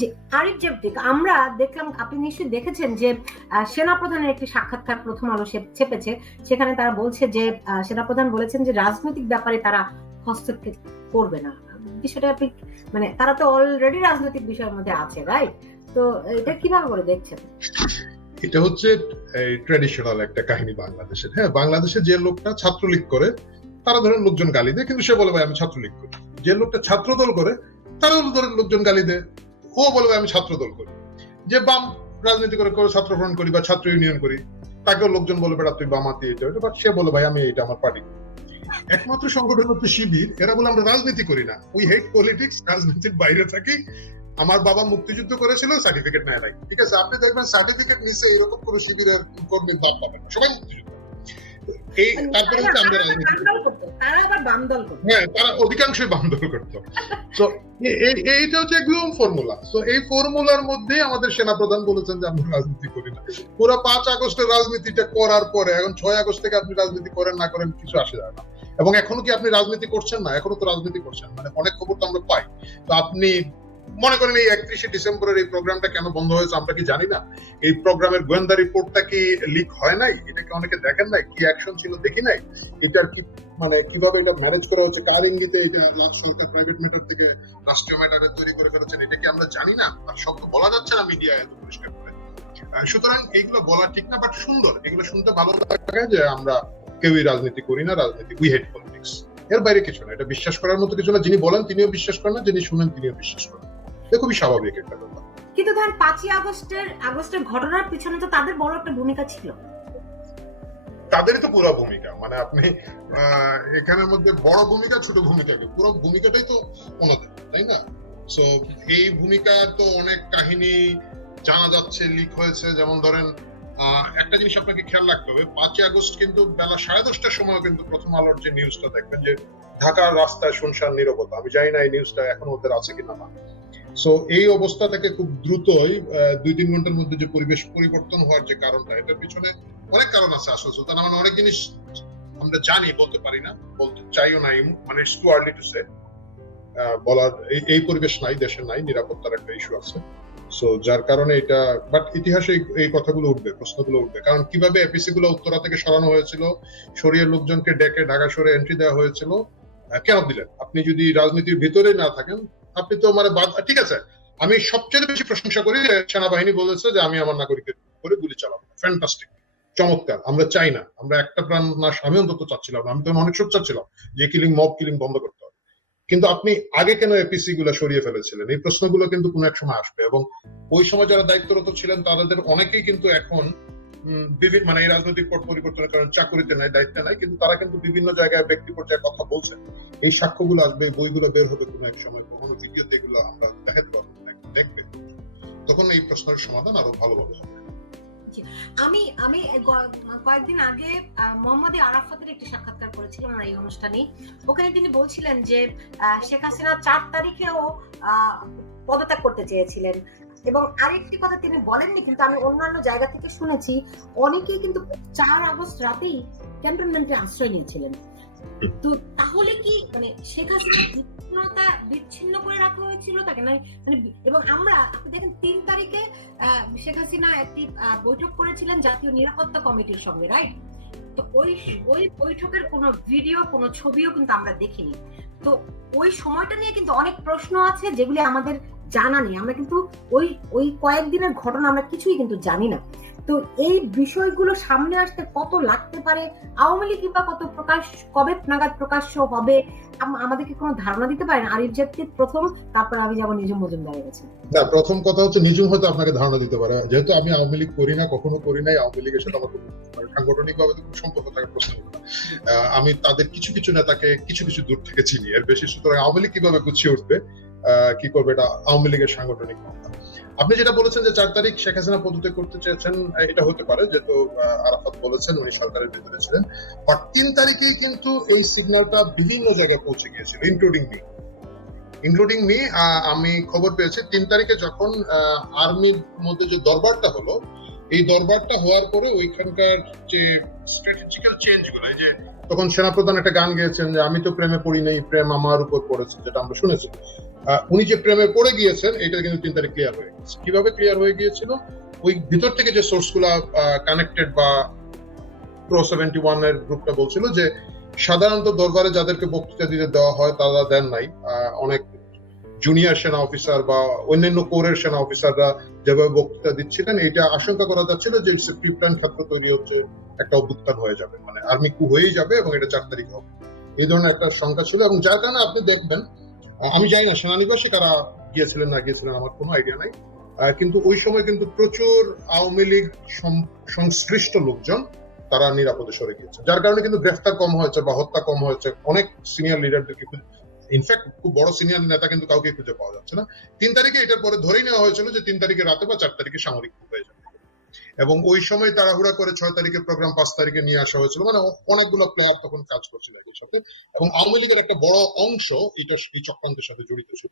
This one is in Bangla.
যে আমরা দেখলাম, আপনি নিশ্চয়ই দেখেছেন যে সেনাপ্রধানের একটি সাক্ষাৎকার প্রথম আলো সেখানে তারা বলছে যে সেনাপ্রধান বলেছেন যে, রাজনৈতিক ব্যাপারে তারা হস্তক্ষেপ করবে না। বিষয়টা আপনি মানে তারা তো অলরেডি রাজনৈতিক বিষয়ের মধ্যে আছে রাইট তো এটা কীভাবে করে দেখছেন? এটা হচ্ছে ট্রেডিশনাল একটা কাহিনী বাংলাদেশের। হ্যাঁ বাংলাদেশে যে লোকটা ছাত্রলীগ করে, তারা ধরেন লোকজন গালি দেয়, কিন্তু সে বলে, ভাই, আমি ছাত্রলীগ করি। যে লোকটা ছাত্রদল করে, তারাও ধরেন লোকজন গালি দেয়। ও বলে ভাই আমি ছাত্রদল করি। যে বাম রাজনীতি করে করে ছাত্র ফ্রন্ট করি বা ছাত্র ইউনিয়ন করি, তাকেও লোকজন বলে বেড়া তুই বামাতি এটা ওটা বাট সে বলে ভাই, আমি এটা আমার পার্টি একমাত্র সংগঠন হচ্ছে শিবির। এরা বলে, আমরা রাজনীতি করি না। উই হেট পলিটিক্স রাজনীতির বাইরে থাকি। আমার বাবা মুক্তিযুদ্ধ করেছিল সার্টিফিকেট নেয় নাই। ঠিক আছে? আপনি দেখবেন সার্টিফিকেট নিচে এরকম কোনো শিবিরের কর্মীর দাম পাবেন সবাই মুক্তিযুদ্ধ এই তারপরে হচ্ছে আমরা তারা আবার বাম দল হ্যাঁ তারা অধিকাংশই করতো। তো এইটা হচ্ছে একদম ফর্মুলা তো এই ফর্মুলার মধ্যে আমাদের সেনাপ্রধান বলেছেন যে আমরা রাজনীতি করি না। পুরো পাঁচ আগস্টের রাজনীতিটা করার পরে এখন ছয় আগস্ট থেকে আপনি রাজনীতি করেন না করেন কিছু আসে যায় না। এবং এখনও কি আপনি রাজনীতি করছেন না? এখনও তো রাজনীতি করছেন। মানে অনেক খবর তো আমরা পাই। তো আপনি মনে করেন এই একত্রিশে ডিসেম্বরের এই প্রোগ্রামটা কেন বন্ধ হয়েছে, আমরা কি জানি না? এই প্রোগ্রামের গোয়েন্দা রিপোর্টটা কি লিক হয় নাই? এটাকে অনেকে দেখেন নাই? কি অ্যাকশন ছিল দেখি নাই? এটার কি মানে কীভাবে এটা ম্যানেজ করা হচ্ছে? কার ইঙ্গিতে এটা সরকার প্রাইভেট ম্যাটার থেকে রাষ্ট্রীয় ম্যাটারে তৈরি করে ফেলেছেন, এটা কি আমরা জানি না? আর সব তো বলা যাচ্ছে না মিডিয়া এত পরিষ্কার করে। সুতরাং এইগুলো বলা ঠিক না বাট সুন্দর। এগুলো শুনতে ভালো লাগে যে আমরা কেউই রাজনীতি করি না, রাজনীতি উই হেট পলিটিক্স এর বাইরে কিছু না, এটা বিশ্বাস করার মতো কিছু না। যিনি বলেন তিনিও বিশ্বাস করেন না, যিনি শুনেন তিনিও বিশ্বাস করেন এটা খুবই স্বাভাবিক একটা ব্যাপার। কিন্তু ধরেন পাঁচই আগস্টের আগস্টের ঘটনার পিছনে তো তাদের বড় একটা ভূমিকা ছিল। তাদেরই তো পুরো ভূমিকা। মানে আপনি এখানের মধ্যে বড় ভূমিকা ছোট ভূমিকা কি? পুরো ভূমিকাটাই তো ওনাদের তাই না? সো এই ভূমিকা তো অনেক কাহিনী জানা যাচ্ছে লিক হয়েছে। যেমন ধরেন আহ, একটা জিনিস আপনাকে খেয়াল রাখতে হবে পাঁচই আগস্ট কিন্তু বেলা সাড়ে দশটার সময় কিন্তু প্রথম আলোর যে নিউজটা দেখবেন যে ঢাকার রাস্তায় শুনশান নিরবতা। আমি জানি না এই নিউজটা এখন ওদের আছে কিনা না। সো এই অবস্থা থেকে খুব দ্রুতই দুই তিন ঘণ্টার মধ্যে যে পরিবেশ পরিবর্তন হওয়ার যে কারণটা, এটার পিছনে অনেক কারণ আছে আসলে সুলতান আমার অনেক জিনিস আমরা জানি, বলতে পারি না, বলতে চাইও নাই মানে it's too early to say বলার এই- পরিবেশ নাই, দেশে নাই, নিরাপত্তার একটা ইস্যু আছে। সো যার কারণে এটা বাট ইতিহাসে এই- কথাগুলো উঠবে, প্রশ্নগুলো উঠবে। কারণ কীভাবে এপিসি গুলো উত্তরা থেকে সরানো হয়েছিল, সরিয়ে লোকজনকে ডেকে ঢাকা সরে এন্ট্রি দেওয়া হয়েছিল কেন দিলেন? আপনি যদি রাজনীতির ভিতরে না থাকেন আপনি তো মানে ঠিক আছে। আমি সবচেয়ে বেশি প্রশংসা করি সেনাবাহিনী বলেছে যে আমি আমার নাগরিকের করে গুলি চালাবো। ফ্যান্টাস্টিক চমৎকার। আমরা চাই না। আমরা একটা প্রাণ না আমি অন্তত চাচ্ছিলাম আমি তো অনেক সোচ্চার ছিলাম যে কিলিং মব কিলিং বন্ধ করতে হবে। কিন্তু আপনি আগে কেন এপিসি গুলো সরিয়ে ফেলেছিলেন? এই প্রশ্নগুলো কিন্তু কোনো এক সময় আসবে এবং ওই সময় যারা দায়িত্বরত ছিলেন তাদের অনেকেই কিন্তু এখন উম, বিভি- মানে এই রাজনৈতিক পট পরিবর্তনের কারণে চাকরিতে নাই দায়িত্বে নাই কিন্তু তারা কিন্তু বিভিন্ন জায়গায় ব্যক্তি পর্যায়ে কথা বলছেন। এই সাক্ষ্যগুলো আসবে বইগুলো বের হবে কোনো এক সময়, কখনো ভিডিওতে এগুলো আমরা দেখাতে পারব দেখবে। তখন এই প্রশ্নের সমাধান আরও ভালোভাবে হবে। আমি আমি কয়েকদিন আগে মোহাম্মদ আরাফাতের একটি সাক্ষাৎকার করেছিলাম আমার এই অনুষ্ঠানে। ওখানে তিনি বলছিলেন যে শেখ হাসিনা চার তারিখেও পদত্যাগ করতে চেয়েছিলেন। এবং আরেকটি কথা তিনি বলেননি, কিন্তু আমি অন্যান্য জায়গা থেকে শুনেছি, অনেকেই কিন্তু চার আগস্ট রাতেই ক্যান্টনমেন্টে আশ্রয় নিয়েছিলেন। তো তাহলে কি মানে শেখ হাসিনা বিচ্ছিন্ন করে রাখা হয়েছিল তাকে? না মানে এবং আমরা, আপনি দেখেন, তিন তারিখে শেখ হাসিনা একটি বৈঠক করেছিলেন জাতীয় নিরাপত্তা কমিটির সঙ্গে রাইট তো ওই ওই বৈঠকের কোনো ভিডিও কোনো ছবিও কিন্তু আমরা দেখিনি। তো ওই সময়টা নিয়ে কিন্তু অনেক প্রশ্ন আছে যেগুলি আমাদের জানা নেই। আমরা কিন্তু ওই ওই কয়েকদিনের ঘটনা আমরা কিছুই কিন্তু জানি না। তো এই বিষয়গুলো সামনে আসতে কত লাগতে পারে? আওয়ামী লীগ কিংবা কত প্রকাশ, কবে নাগাদ প্রকাশ্য হবে? আমাদেরকে কোনো ধারণা দিতে পারেন? আরিফ জাতীয় প্রথম, তারপর আমি যাব নিজম মজুমদারের কাছে। না, প্রথম কথা হচ্ছে নিজুম হয়তো আপনাকে ধারণা দিতে পারে। যেহেতু আমি আওয়ামী লীগ করি না, কখনো করি নাই, আওয়ামী লীগের সাথে আমার মানে সাংগঠনিক ভাবে কোনো সম্পর্ক থাকার প্রশ্ন আমি তাদের কিছু কিছু নেতাকে কিছু কিছু দূর থেকে চিনি। এর বেশি, সুতরাং আওয়ামী লীগ কীভাবে গুছিয়ে উঠবে কি করবে এটা? আওয়ামী লীগের সাংগঠনিক আপনি যেটা বলেছেন যে চার তারিখ শেখ হাসিনা পদত্যাগ করতে চেয়েছেন এটা হতে পারে, যেহেতু আরাফাত বলেছেন, উনি সরকারের ভিতরে ছিলেন। বাট তিন তারিখেই কিন্তু এই সিগন্যালটা বিভিন্ন জায়গায় পৌঁছে গিয়েছিল ইনক্লুডিং মি ইনক্লুডিং মি আমি খবর পেয়েছি, তিন তারিখে যখন আর্মির মধ্যে যে দরবারটা হলো এই দরবারটা হওয়ার পরে ওইখানকার যে স্ট্র্যাটেজিক্যাল চেঞ্জগুলো যে তখন সেনাপ্রধান একটা গান গেয়েছেন যে, আমি তো প্রেমে পড়ি নাই, প্রেম আমার উপর পড়েছে যেটা আমরা শুনেছি। উনি যে প্রেমে পড়ে গিয়েছেন এটা কিন্তু তিন তারিখ ক্লিয়ার হয়ে গেছে। কীভাবে ক্লিয়ার হয়ে গিয়েছিল? ওই ভিতর থেকে যে সোর্সগুলা কানেক্টেড বা প্রো সেভেন্টি ওয়ানের গ্রুপটা বলছিল যে, সাধারণত দরবারে যাদেরকে বক্তৃতা দিতে দেওয়া হয়, তারা দেন নাই। অনেক জুনিয়র সেনা অফিসার বা অন্যান্য কোরের সেনা অফিসাররা যেভাবে বক্তৃতা দিচ্ছিলেন এটা আশঙ্কা করা যাচ্ছিল যে সেপ্টিপ্টান ছাত্র তৈরি হচ্ছে, একটা অভ্যুত্থান হয়ে যাবে। মানে আর্মি কু হয়েই যাবে এবং এটা চার তারিখ হবে। এই ধরনের একটা শঙ্কা ছিল এবং যার কারণে আপনি দেখবেন আমি জানি না, সেনানিবাসে কারা গিয়েছিলেন না গিয়েছিলেন, আমার কোনো আইডিয়া নাই। কিন্তু ওই সময় কিন্তু প্রচুর আওয়ামী লীগ সংশ্লিষ্ট লোকজন তারা নিরাপদে সরে গিয়েছে। যার কারণে কিন্তু গ্রেফতার কম হয়েছে বা হত্যা কম হয়েছে। অনেক সিনিয়র লিডারদেরকে ইনফ্যাক্ট খুব বড় সিনিয়র নেতা কিন্তু কাউকে খুঁজে পাওয়া যাচ্ছে না। তিন তারিখে এটার পরে ধরেই নেওয়া হয়েছিল যে তিন তারিখে রাতে বা চার তারিখে সামরিক হয়ে যাবে। এবং ওই সময় তাড়াহুড়া করে ছয় তারিখের প্রোগ্রাম পাঁচ তারিখে নিয়ে আসা হয়েছিল। মানে অনেকগুলো প্লেয়ার তখন কাজ করছিল একের সাথে। এবং আওয়ামী লীগের একটা বড় অংশ এটা এই চক্রান্তের সাথে জড়িত ছিল।